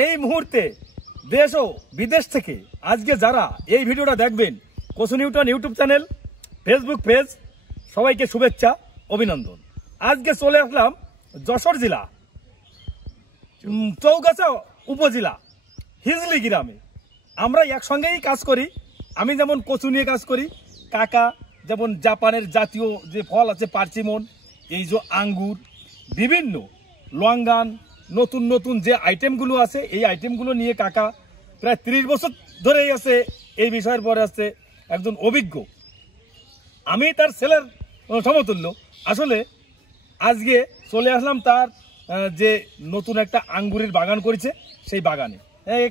এই মুহূর্তে দেশ ও বিদেশ থেকে আজকে যারা এই ভিডিওটা দেখবেন, কচু Newton YouTube channel, Facebook page, সবাইকে শুভেচ্ছা, অভিনন্দন। আজকে চলে আসলাম যশোর জেলা চৌগাছা উপজেলা হিজলি গ্রামে। আমরা একসঙ্গেই কাজ করি। আমি যেমন কচু নিয়ে কাজ করি, কাকা যেমন জাপানের জাতীয় যে ফল আছে পার্চিমন, এই যে আঙ্গুর, বিভিন্ন লঙ্গান, নতুন নতুন যে আইটেমগুলো আছে এই আইটেমগুলো নিয়ে কাকা প্রায় 30 বছর ধরেই আছে এই বিষয়ের পরে আছে একজন অভিজ্ঞ। আমি তার ছেলের সমতুল্য। আসলে আজকে চলে আসলাম তার যে নতুন একটা আঙ্গুরের বাগান করেছে সেই বাগানে।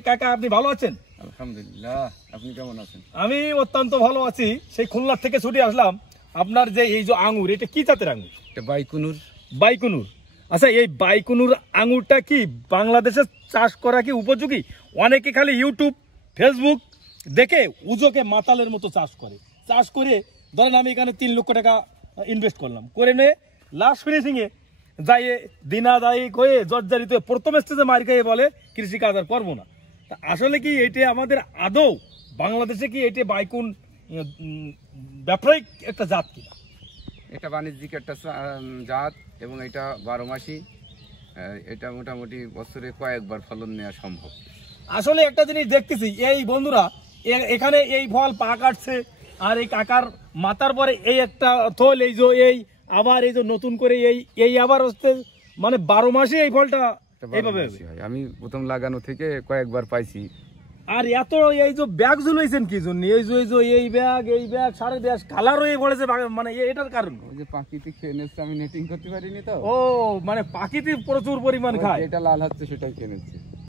কাকা আপনি ভালো আছেন? আলহামদুলিল্লাহ, আপনি কেমন আছেন? আমি অত্যন্ত ভালো আছি। সেই খুলনা থেকে ছুটে আসলাম। আপনার যে এই যে আঙ্গুর, এটা কি জাতের আঙ্গুর? এটা বাইকুনুর। বাইকুনুর। আচ্ছা, এই বাইকুনুর আঙ্গুরটা কি বাংলাদেশে চাষ করা কি উপযোগী? অনেকে খালি ইউটিউব ফেসবুক দেখে উজোকে মাতালের মতো চাষ করে ধরেন আমি এখানে 3 লক্ষ টাকা ইনভেস্ট করলাম, করে নিয়ে লাস্ট ফিনিশিংয়ে যাই দিনাদায়ী হয়ে জর্জারিত প্রথম স্টেজে মার খেয়ে বলে কৃষিকাজ আর করবো না। তা আসলে কি এটা আমাদের আদৌ বাংলাদেশে কি এটা বাইকুন ব্যবসায়িক একটা জাত কিনা? এটা বাণিজ্যিক একটা জাত এবং এটা 12 মাসই। এটা মোটামুটি বছরে কয়েকবার ফলন নেওয়া সম্ভব। আসলে একটা জিনিস দেখতেছি, এই বন্ধুরা এখানে এই ফল পা কাটছে, আর এই কাকার মাথার পরে এই একটা থল, এই যে এই আবার এই যে নতুন করে এই আবার হচ্ছে, মানে 12 মাসে এই ফলটা এইভাবে হয়। আমি প্রথম লাগানো থেকে কয়েকবার পাইছি। আর এত এই যে ব্যাগ ঝুলাইছেন কি জন্য? এই ব্যাগ সারে ব্যাগ কালার হয়ে পড়েছে, মানে এটার কারণ ওই যে পাখিতে খেয়ে নিচ্ছে, আমি নেটিং করতে পারিনি তো। ও মানে পাখিতে প্রচুর পরিমাণ খায়, এটা লাল হচ্ছে সেটাই খেয়ে নিচ্ছে।